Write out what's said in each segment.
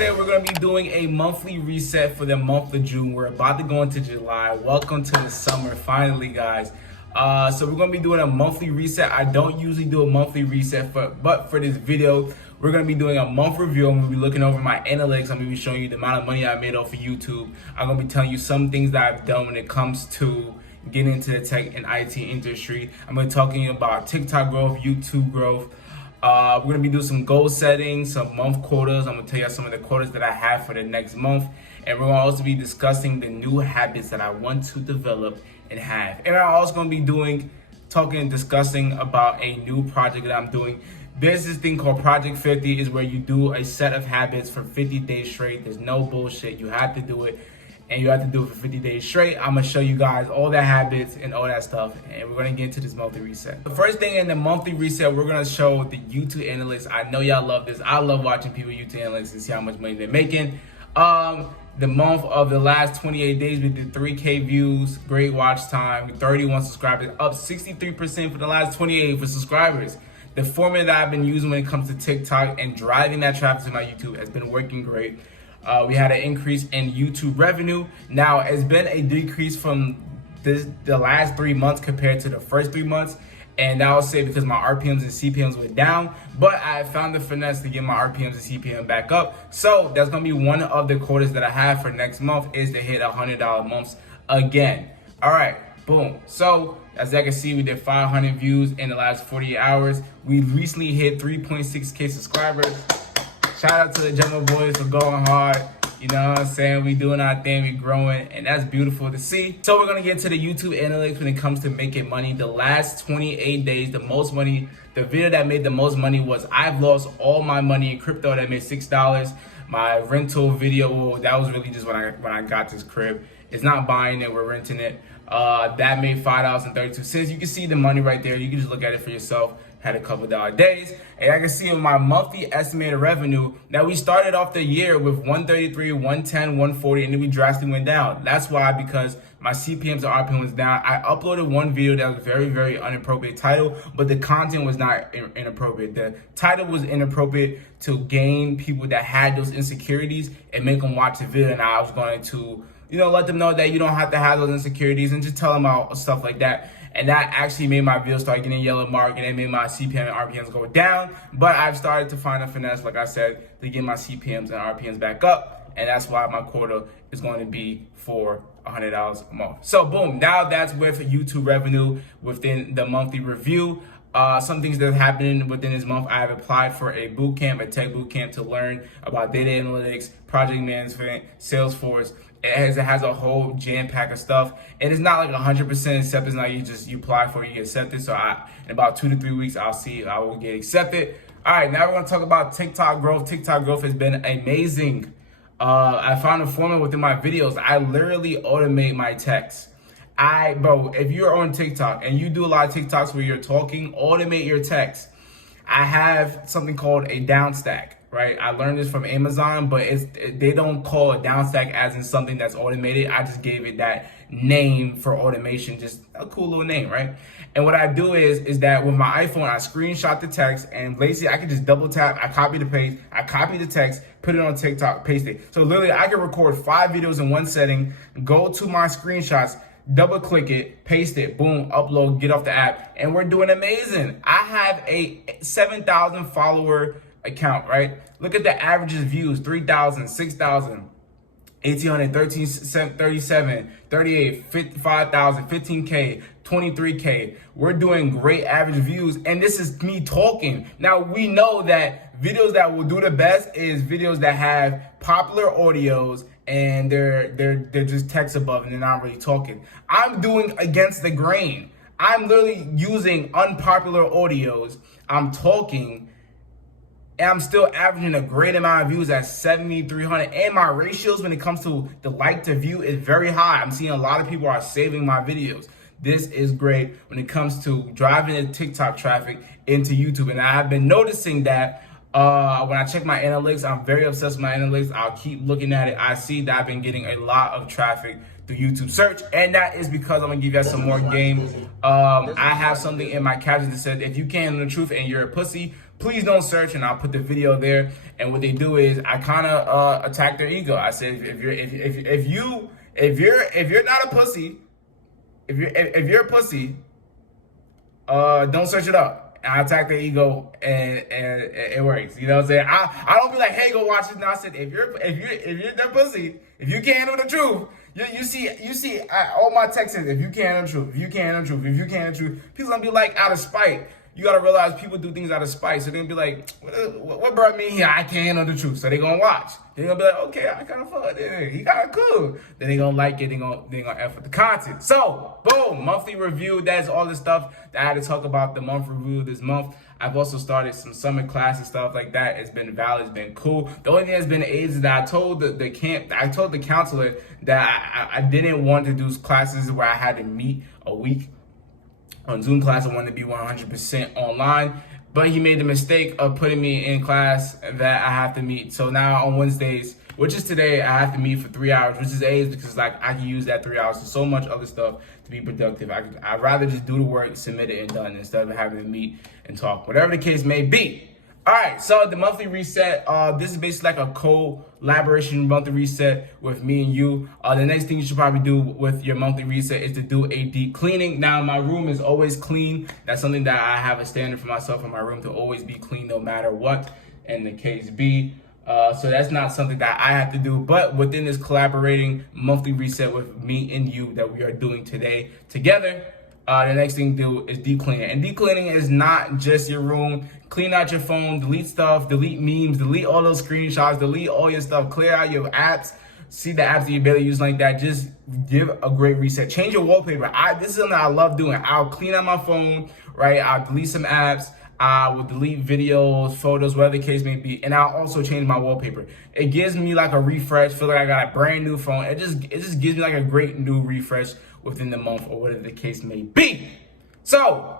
today we're going to be doing a monthly reset for the month of June. We're about to go into July. Welcome to the summer, finally, guys. So we're going to be doing a monthly reset. I don't usually do a monthly reset, but for this video, we're going to be doing a month review. I'm going to be looking over my analytics. I'm going to be showing you the amount of money I made off of YouTube. I'm going to be telling you some things that I've done when it comes to getting into the tech and IT industry. I'm going to be talking about TikTok growth, YouTube growth. We're going to be doing some goal setting, some month quotas. I'm going to tell you some of the quotas that I have for the next month. And we're going to also be discussing the new habits that I want to develop and have. And I'm also going to be talking and discussing about a new project that I'm doing. There's this thing called Project 50, is where you do a set of habits for 50 days straight. There's no bullshit. You have to do it. And you have to do it for 50 days straight. I'm gonna show you guys all the habits and all that stuff, and we're gonna get into this monthly reset. The first thing in the monthly reset, we're gonna show the YouTube analytics. I know y'all love this. I love watching people YouTube analytics and see how much money they're making. The month of the last 28 days, we did 3K views, great watch time, 31 subscribers, up 63% for the last 28 for subscribers. The formula that I've been using when it comes to TikTok and driving that traffic to my YouTube has been working great. We had an increase in YouTube revenue. Now, it's been a decrease from the last 3 months compared to the first 3 months. And I'll say because my RPMs and CPMs went down, but I found the finesse to get my RPMs and CPM back up. So that's gonna be one of the quotas that I have for next month, is to hit $100 months again. All right, boom. So as I can see, we did 500 views in the last 48 hours. We recently hit 3.6K subscribers. Shout out to the Jumbo Boys for going hard. You know what I'm saying? We doing our thing, we growing, and that's beautiful to see. So we're gonna get to the YouTube analytics when it comes to making money. The last 28 days, the most money, the video that made the most money was I've lost all my money in crypto that made $6. My rental video, that was really just when I got this crib. It's not buying it, we're renting it. That made $5.32. You can see the money right there. You can just look at it for yourself. Had a couple dollar days, and I can see my monthly estimated revenue. Now, we started off the year with 133, 110, 140, and then we drastically went down. That's why, because my CPMs and RPM was down. I uploaded one video that was very, very inappropriate title, but the content was not inappropriate. The title was inappropriate to gain people that had those insecurities and make them watch the video, and I was going to, let them know that you don't have to have those insecurities, and just tell them about stuff like that. And that actually made my video start getting a yellow mark, and it made my CPM and RPMs go down. But I've started to find a finesse, like I said, to get my CPMs and RPMs back up. And that's why my quota is going to be for $100 a month. So boom, now that's with YouTube revenue within the monthly review. Some things that are happening within this month, I have applied for a bootcamp, a tech bootcamp, to learn about data analytics, project management, Salesforce. It has a whole jam pack of stuff, and it's not like 100% accepted. It's not you apply for it, you get accepted. So in about 2 to 3 weeks, I'll see if I will get accepted. All right, now we're gonna talk about TikTok growth. TikTok growth has been amazing. I found a formula within my videos. I literally automate my text. Bro, if you're on TikTok and you do a lot of TikToks where you're talking, automate your text. I have something called a down stack. Right, I learned this from Amazon, but they don't call it down stack as in something that's automated. I just gave it that name for automation, just a cool little name, right? And what I do is that with my iPhone, I screenshot the text, and basically I can just double tap, I copy the text, put it on TikTok, paste it. So literally I can record 5 videos in one setting, go to my screenshots, double click it, paste it, boom, upload, get off the app, and we're doing amazing. I have a 7,000 follower account, right? Look at the averages views: 3,000, 6,000, 1,800, 37, 38, 55,000, 15K, 23K. We're doing great average views, and this is me talking. Now, we know that videos that will do the best is videos that have popular audios and they're just text above and they're not really talking. I'm doing against the grain. I'm literally using unpopular audios. I'm talking, and I'm still averaging a great amount of views at 7,300. And my ratios when it comes to the like to view is very high. I'm seeing a lot of people are saving my videos. This is great when it comes to driving the TikTok traffic into YouTube. And I've been noticing that when I check my analytics, I'm very obsessed with my analytics. I'll keep looking at it. I see that I've been getting a lot of traffic through YouTube search, and that is because I'm gonna give you guys some more game. I have something in my caption that said, if you can't handle the truth and you're a pussy, please don't search, and I'll put the video there. And what they do is I kind of attack their ego. I said, if you're not a pussy, if you're a pussy, don't search it up. And I attack their ego, and it works. You know what I'm saying? I don't be like, hey, go watch it. No, I said, if you're that pussy, if you can't know the truth, you see all my texts is, if you can't know the truth, if you can't know the truth, if you can't know the truth, people gonna be like, out of spite. You gotta realize people do things out of spite. So they're gonna be like, what brought me here? I can't know the truth. So they gonna watch. They're gonna be like, okay, I kind of fuck it. He kind of cool. Then they gonna like it. They gonna F with the content. So, boom, monthly review. That's all the stuff that I had to talk about the month review this month. I've also started some summer classes, stuff like that. It's been valid. It's been cool. The only thing that's been AIDS is that I told the counselor that I didn't want to do classes where I had to meet a week. On Zoom class, I wanted to be 100% online, but he made the mistake of putting me in class that I have to meet. So now on Wednesdays, which is today, I have to meet for 3 hours, which is AIDS because like I can use that 3 hours for so much other stuff to be productive. I'd rather just do the work, submit it, and done instead of having to meet and talk, whatever the case may be. All right, so the monthly reset, this is basically like a collaboration monthly reset with me and you. The next thing you should probably do with your monthly reset is to do a deep cleaning. Now, my room is always clean. That's something that I have a standard for myself in my room to always be clean no matter what, in the case be. So that's not something that I have to do, but within this collaborating monthly reset with me and you that we are doing today together, the next thing to do is deep cleaning. And deep cleaning is not just your room. Clean out your phone, delete stuff, delete memes, delete all those screenshots, delete all your stuff, clear out your apps, see the apps that you barely use like that. Just give a great reset. Change your wallpaper. This is something I love doing. I'll clean out my phone, right? I'll delete some apps. I will delete videos, photos, whatever the case may be, and I'll also change my wallpaper. It gives me like a refresh, feel like I got a brand new phone. It just gives me like a great new refresh within the month or whatever the case may be. So,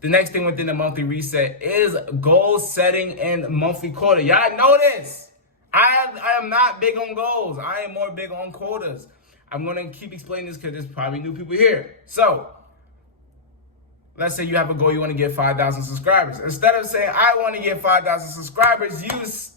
the next thing within the monthly reset is goal setting and monthly quota. Y'all know this. I am not big on goals. I am more big on quotas. I'm going to keep explaining this because there's probably new people here. So, let's say you have a goal, you want to get 5,000 subscribers. Instead of saying, I want to get 5,000 subscribers, you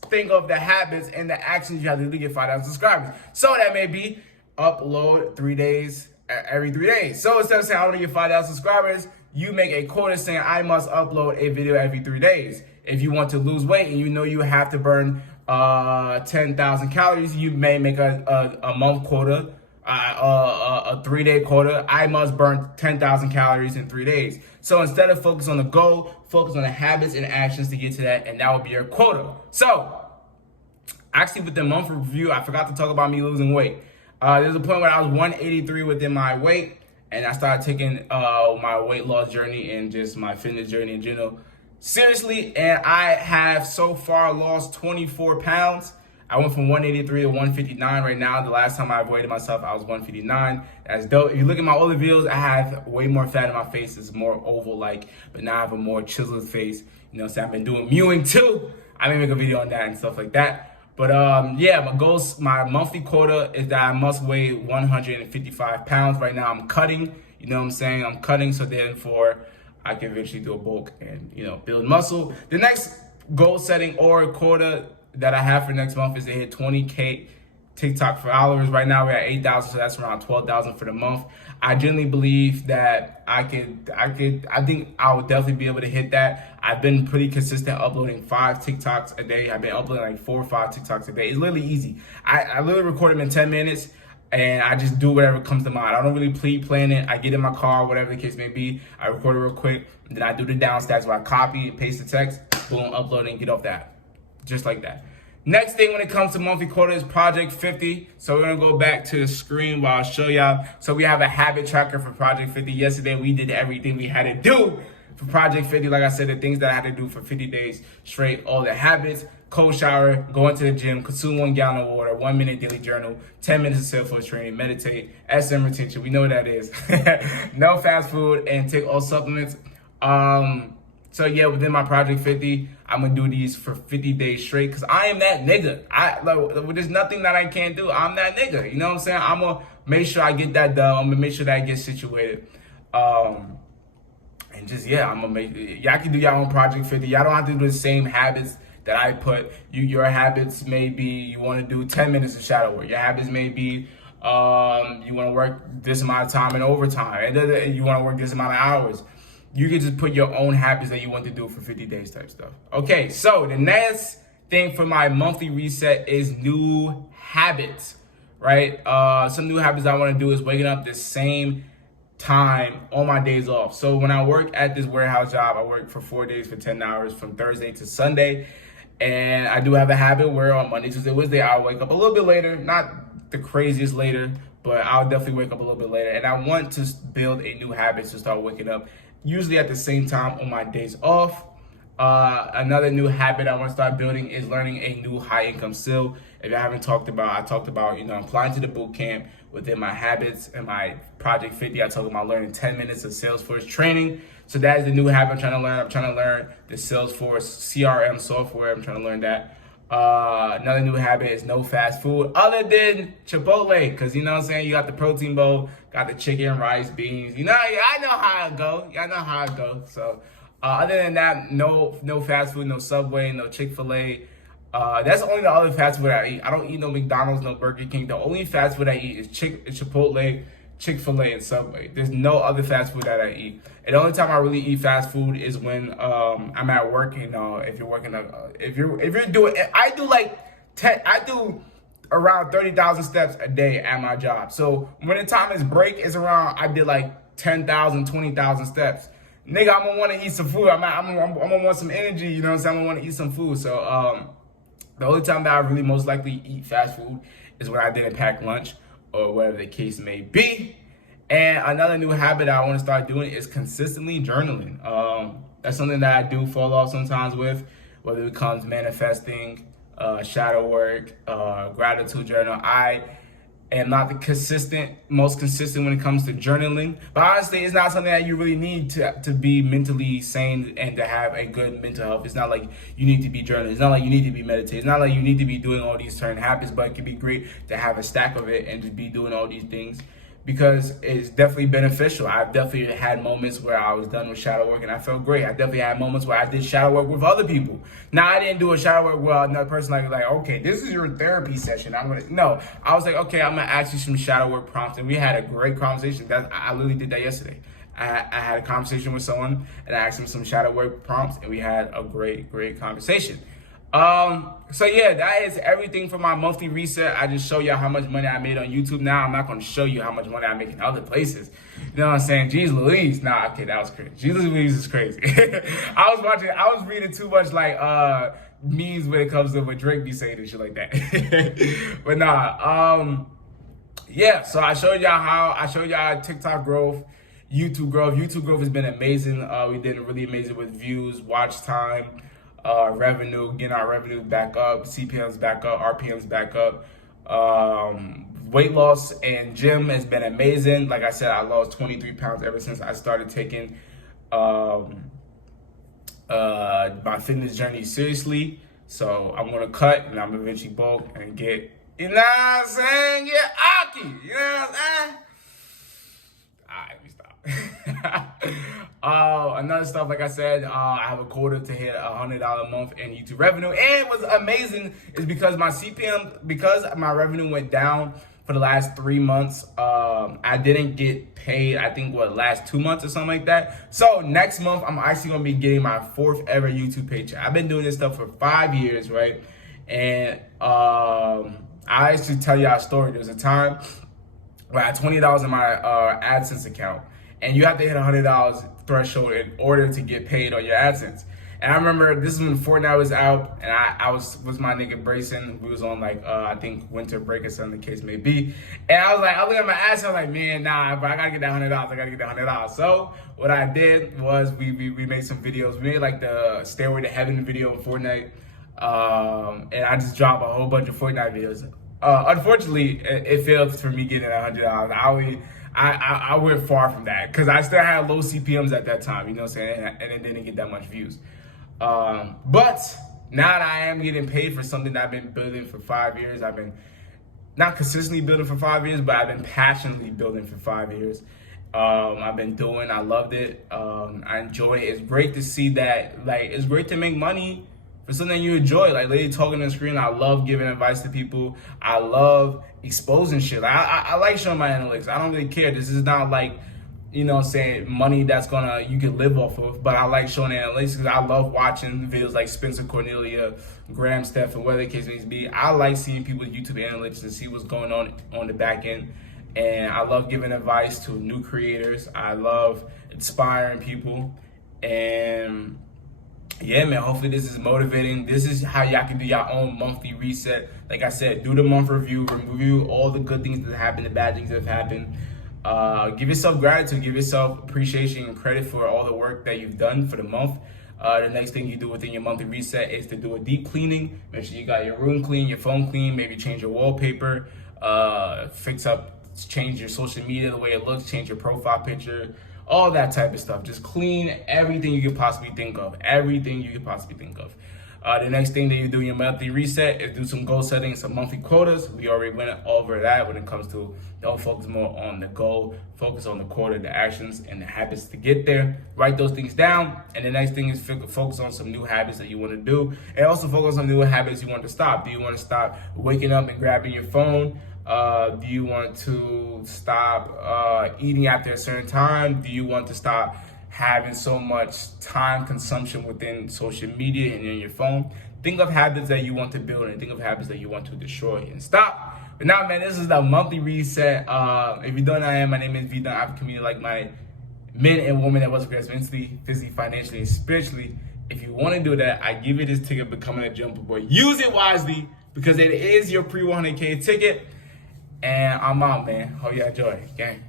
think of the habits and the actions you have to do to get 5,000 subscribers. So that may be upload 3 days, every 3 days. So instead of saying, I want to get 5,000 subscribers, you make a quota saying, I must upload a video every 3 days. If you want to lose weight and you know you have to burn 10,000 calories, you may make a month quota, a 3 day quota. I must burn 10,000 calories in 3 days. So instead of focus on the goal, focus on the habits and actions to get to that, and that will be your quota. So actually with the month review, I forgot to talk about me losing weight. There's a point where I was 183 within my weight, and I started taking my weight loss journey and just my fitness journey in general seriously, and I have so far lost 24 pounds. I went from 183 to 159 right now. The last time I weighed myself, I was 159. That's dope. If you look at my older videos, I have way more fat in my face. It's more oval-like, but now I have a more chiseled face. You know what I'm saying? I've been doing mewing too. I may make a video on that and stuff like that. But yeah, my monthly quota is that I must weigh 155 pounds. Right now I'm cutting, you know what I'm saying? I'm cutting, so therefore I can eventually do a bulk and, you know, build muscle. The next goal setting or quota that I have for next month is to hit 20K TikTok followers. Right now we're at 8,000, so that's around 12,000 for the month. I genuinely believe that I think I would definitely be able to hit that. I've been pretty consistent uploading 5 TikToks a day. I've been uploading like 4 or 5 TikToks a day. It's literally easy. I literally record them in 10 minutes and I just do whatever comes to mind. I don't really pre-plan it. I get in my car, whatever the case may be. I record it real quick. And then I do the downstairs where I copy, paste the text, boom, upload it and get off that. Just like that. Next thing when it comes to monthly quota is Project 50. So we're gonna go back to the screen while I'll show y'all. So we have a habit tracker for Project 50. Yesterday we did everything we had to do for Project 50. Like I said, the things that I had to do for 50 days straight, all the habits: cold shower, going to the gym, consume 1 gallon of water, 1 minute daily journal, 10 minutes of self-force training, meditate, SM retention. We know what that is. No fast food, and take all supplements. So yeah, within my Project 50, I'm gonna do these for 50 days straight because I am that nigga. There's nothing that I can't do. I'm that nigga. You know what I'm saying? I'm gonna make sure I get that done. I'm gonna make sure that I get situated. And just, yeah, I'm gonna make, y'all can do your own Project 50. Y'all don't have to do the same habits that I put. Your habits may be you want to do 10 minutes of shadow work. Your habits may be you want to work this amount of time in overtime, and you want to work this amount of hours. You can just put your own habits that you want to do for 50 days type stuff. Okay, so the next thing for my monthly reset is new habits, right? Some new habits I want to do is waking up the same time on my days off. So when I work at this warehouse job, I work for 4 days for 10 hours from Thursday to Sunday. And I do have a habit where on Monday, Tuesday, Wednesday, I'll wake up a little bit later, not the craziest later, but I'll definitely wake up a little bit later. And I want to build a new habit to start waking up usually at the same time on my days off. Another new habit I want to start building is learning a new high income skill. If I haven't talked about, I talked about, applying to the boot camp within my habits and my Project 50. I talked about learning 10 minutes of Salesforce training. So that is the new habit I'm trying to learn. I'm trying to learn the Salesforce CRM software. I'm trying to learn that. Another new habit is no fast food other than Chipotle, because you know what I'm saying, you got the protein bowl, got the chicken, rice, beans. I know how it go. Y'all know how it go. So other than that, no fast food, no Subway, no Chick-fil-A. That's only the other fast food I eat. I don't eat no McDonald's, no Burger King. The only fast food I eat is Chipotle, Chick-fil-A, and Subway. There's no other fast food that I eat. And the only time I really eat fast food is when I'm at work. If you're working, if you're doing, I do around 30,000 steps a day at my job. So when the time is break, it's around, I did like 10,000, 20,000 steps. Nigga, I'm gonna want to eat some food. I'm gonna want some energy. You know what I'm saying? I'm gonna want to eat some food. So the only time that I really most likely eat fast food is when I didn't pack lunch or whatever the case may be. And another new habit I want to start doing is consistently journaling. That's something that I do fall off sometimes with, whether it becomes manifesting, shadow work, gratitude journal. I am not the most consistent when it comes to journaling. But honestly, it's not something that you really need to be mentally sane and to have a good mental health. It's not like you need to be journaling. It's not like you need to be meditating. It's not like you need to be doing all these certain habits, but it can be great to have a stack of it and just be doing all these things, because it's definitely beneficial. I've definitely had moments where I was done with shadow work and I felt great. I definitely had moments where I did shadow work with other people. Now, I didn't do a shadow work with another person like, okay, this is your therapy session. No, I was like, okay, I'm gonna ask you some shadow work prompts. And we had a great conversation. I literally did that yesterday. I had a conversation with someone and I asked him some shadow work prompts and we had a great conversation. So yeah, that is everything for my monthly reset. I just show y'all how much money I made on YouTube. Now I'm not going to show you how much money I make in other places. You know what I'm saying? Jeez Louise. Nah, okay, that was crazy. Jeez Louise is crazy. I was reading too much memes when it comes to what Drake be saying and shit like that. But nah, yeah, so I showed y'all TikTok growth, YouTube growth. YouTube growth has been amazing. We did really amazing with views, watch time, revenue, getting our revenue back up, CPMs back up, RPMs back up. Weight loss and gym has been amazing. Like I said, I lost 23 pounds ever since I started taking my fitness journey seriously. So I'm gonna cut and I'm eventually bulk and get, you know what I'm saying? Get Aki, you know what I'm saying? Alright, we stop. Another stuff, like I said, I have a quota to hit $100 a month in YouTube revenue. And what's amazing is because my revenue went down for the last 3 months, I didn't get paid, I think, last 2 months or something like that. So next month, I'm actually gonna be getting my 4th ever YouTube paycheck. I've been doing this stuff for 5 years, right? And I actually tell y'all a story. There was a time where I had $20 in my AdSense account, and you have to hit $100 threshold in order to get paid on your AdSense. And I remember this is when Fortnite was out, and I was my nigga Brayson. We was on I think winter break or something, the case may be. And I was look at my AdSense, I was like, man, nah, but I gotta get that $100. I gotta get that $100. So what I did was we made some videos. We made the Stairway to Heaven video in Fortnite, and I just dropped a whole bunch of Fortnite videos. Unfortunately, it failed for me getting $100. I went far from that because I still had low CPMs at that time, you know what I'm saying? And it didn't get that much views. But now that I am getting paid for something that I've been building for 5 years, I've been not consistently building for 5 years, but I've been passionately building for 5 years. I've been doing. I loved it. I enjoy it. It's great to see that, like, it's great to make money for something you enjoy. Like, literally talking on the screen. I love giving advice to people. I love exposing shit. I like showing my analytics. I don't really care. This is not like, you know what I'm saying, money that's you can live off of. But I like showing analytics because I love watching videos like Spencer Cornelia, Graham Steph, and whatever the case may be. I like seeing people's YouTube analytics and see what's going on the back end. And I love giving advice to new creators. I love inspiring people. And yeah, man, hopefully this is motivating. This is how y'all can do your own monthly reset. Like I said, do the month review all the good things that happen, the bad things that have happened. Give yourself gratitude, give yourself appreciation and credit for all the work that you've done for the month. The next thing you do within your monthly reset is to do a deep cleaning. Make sure you got your room clean, your phone clean, maybe change your wallpaper, change your social media, the way it looks, change your profile picture, all that type of stuff. Just clean everything you could possibly think of. Everything you could possibly think of. The next thing that you do in your monthly reset is do some goal setting, some monthly quotas. We already went over that when it comes to don't focus more on the goal, focus on the quota, the actions, and the habits to get there. Write those things down. And the next thing is focus on some new habits that you want to do. And also focus on new habits you want to stop. Do you want to stop waking up and grabbing your phone? Do you want to stop eating after a certain time? Do you want to stop having so much time consumption within social media and in your phone? Think of habits that you want to build and think of habits that you want to destroy and stop. But now, man, this is the monthly reset. If you don't know, my name is vDunkk. I have a community like my men and women that was progressed mentally, physically, financially, and spiritually. If you want to do that, I give you this ticket, Becoming a Jumper Boy. Use it wisely because it is your pre-100K ticket. And I'm out, man. Hope you enjoy. Gang.